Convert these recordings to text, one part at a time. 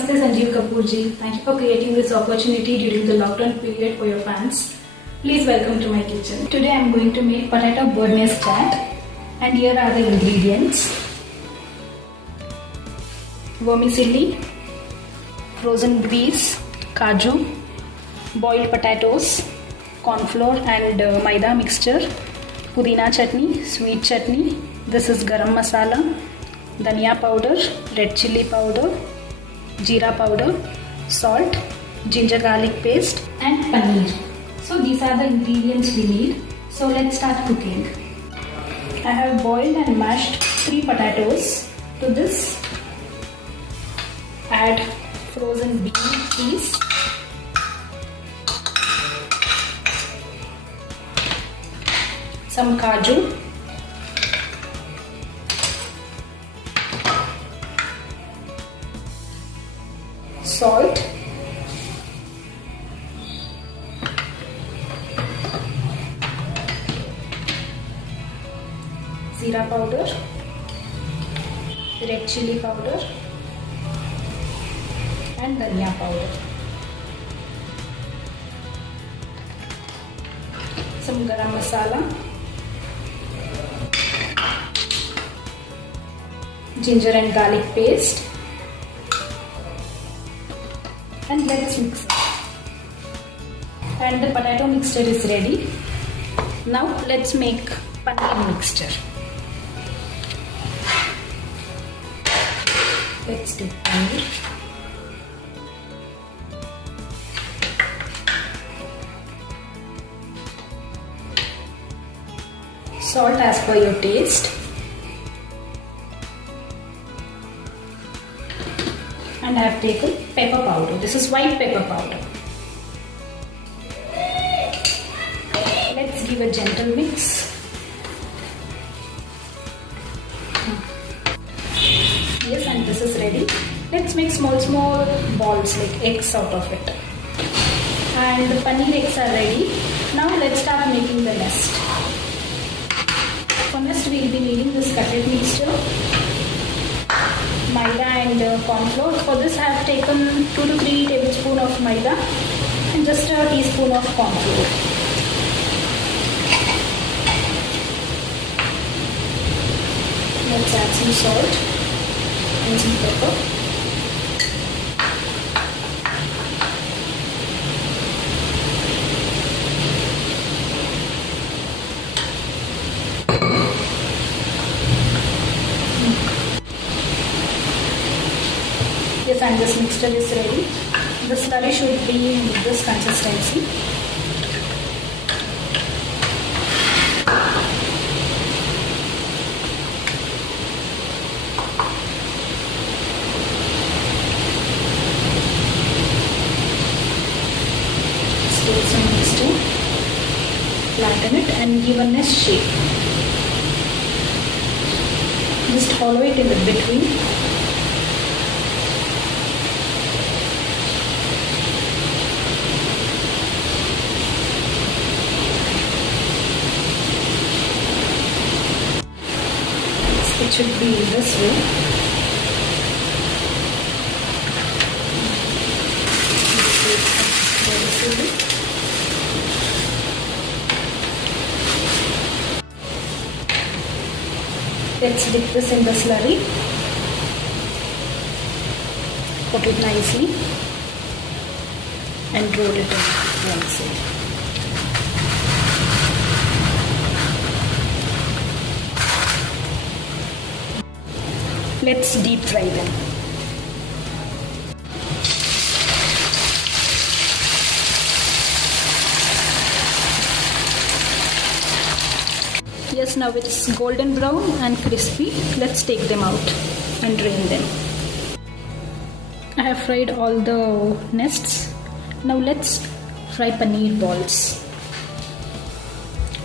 Namaste Sanjeev Kapoor ji. Thank you for creating this opportunity during the lockdown period for your fans. Please welcome to my kitchen. Today I am going to make potato birdnest chaat, and here are the ingredients: vermicelli, frozen grease, kaju, boiled potatoes, corn flour and maida mixture, pudina chutney, sweet chutney. This is garam masala, dhania powder, red chilli powder, jeera powder, salt, ginger garlic paste and paneer. So these are the ingredients we need. So let's start cooking. I have boiled and mashed 3 potatoes. To this add frozen bean peas, some kaju, salt, jeera powder, red chilli powder and dhania powder, some garam masala, ginger and garlic paste, and let's mix it. And the potato mixture is ready. Now let's make paneer mixture. Let's take paneer. Salt as per your taste. And I have taken pepper powder. This is white pepper powder. Let's give a gentle mix. Yes, and this is ready. Let's make small balls like eggs out of it. And the paneer eggs are ready. Now let's start making the nest. For nest we will be needing this cutlet mixture, maida and corn flour. For this I have taken 2 to 3 tablespoons of maida and just a teaspoon of corn flour. Let's add some salt and some pepper. Yes, and this mixture is ready. The slurry should be in this consistency. Take some mixture, flatten it and give a nest shape. Just follow it in the between. It should be this way. Let's dip this in the slurry. Put it nicely and roll it on one side. Let's deep fry them. Yes, now it's golden brown and crispy. Let's take them out and drain them. I have fried all the nests. Now let's fry paneer balls.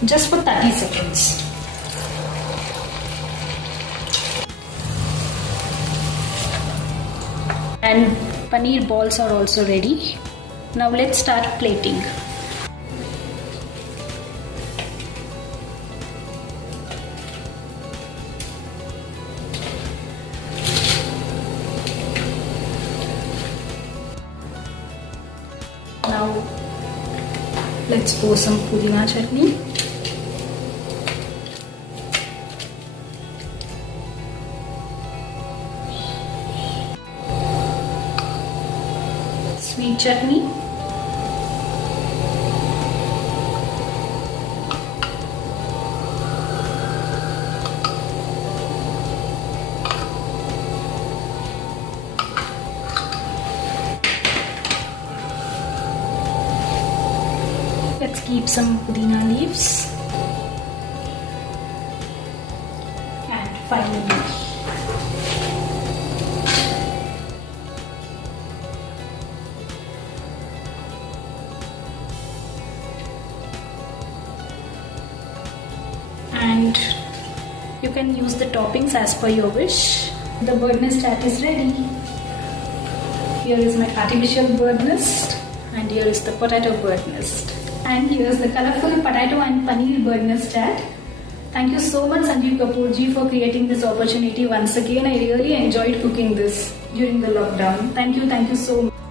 Just for 30 seconds. And paneer balls are also ready. Now let's start plating. Let's pour some pudina chutney. Sweet chutney. Let's keep some pudina leaves. And finally, and you can use the toppings as per your wish. The bird nest chat is ready. Here is my artificial bird nest, and here is the potato bird nest. And here's the colorful potato and paneer bird nest chat. Thank you so much Sanjeev Kapoor ji for creating this opportunity once again. I really enjoyed cooking this during the lockdown. Thank you so much.